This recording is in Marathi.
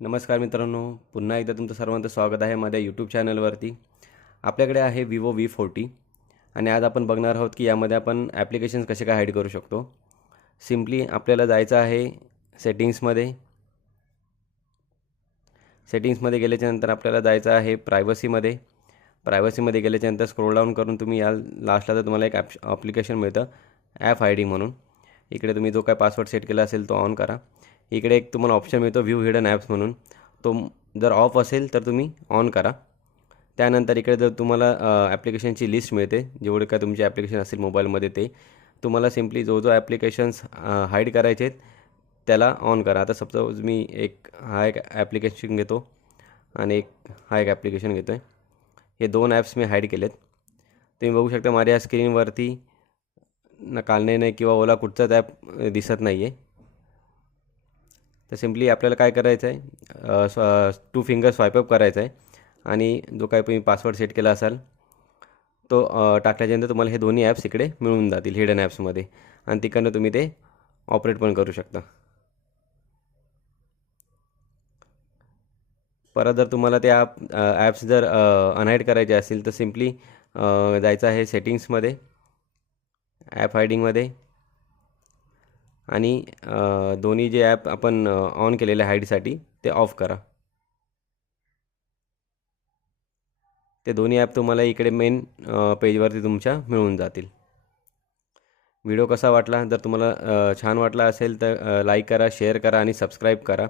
नमस्कार मित्रांनो, पुन्हा एकदा तुमचं सर्वांचं स्वागत आहे माझ्या यूट्यूब चॅनलवरती. आपल्याकडे आहे विवो V40 आणि आज आपण बघणार आहोत की यामध्ये आपण ॲप्लिकेशन्स कसे काय हाईड करू शकतो. सिम्पली आपल्याला जायचं आहे सेटिंग्समध्ये. सेटिंग्समध्ये गेल्याच्यानंतर आपल्याला जायचं आहे प्रायव्हसीमध्ये गेल्याच्यानंतर स्क्रोल डाऊन करून तुम्ही या लास्टला तर तुम्हाला एक ॲप्लिकेशन मिळतं ॲप हायडिंग म्हणून. इकडे तुम्ही जो काय पासवर्ड सेट केला असेल तो ऑन करा. इकडे एक तुम्हाला ऑप्शन मिळतो व्ह्यू हिडन ॲप्स म्हणून, तो जर ऑफ असेल तर तुम्ही ऑन करा. त्यानंतर इकडे जर तुम्हाला ॲप्लिकेशनची लिस्ट मिळते, जेवढे काय तुमचे ॲप्लिकेशन असेल मोबाईलमध्ये ते तुम्हाला सिम्पली जो ॲप्लिकेशन्स हाईड करायचे आहेत त्याला ऑन करा. आता सपोज मी हा एक ॲप्लिकेशन घेतो आणि हा एक ॲप्लिकेशन घेतो आहे. हे दोन ॲप्स मी हाईड केलेत. तुम्ही बघू शकता माझ्या स्क्रीनवरती ना कालने नाही किंवा ओला कुठचाच ॲप दिसत नाही आहे. तर सिम्पली आपल्याला काय करायचं आहे, 2 फिंगर स्वाईपअप करायचं आहे आणि जो काही तुम्ही पासवर्ड सेट केला असाल तो टाकल्याच्यानंतर तुम्हाला हे दोन्ही ॲप्स इकडे मिळून जातील हिडन ॲप्समध्ये आणि तिकडनं तुम्ही ते ऑपरेट पण करू शकता. परत जर तुम्हाला ते ॲप्स जर अनहाईड करायचे असतील तर सिम्पली जायचं आहे सेटिंग्समध्ये, ॲप हायडिंगमध्ये आणि दोन्ही जे ॲप आपण ऑन केलेले हाईडसाठी ते ऑफ करा. ते दोन्ही ॲप तुम्हाला इकडे मेन पेजवरती तुमच्या मिळून जातील. व्हिडिओ कसा वाटला? जर तुम्हाला छान वाटला असेल तर लाईक करा, शेअर करा आणि सबस्क्राईब करा.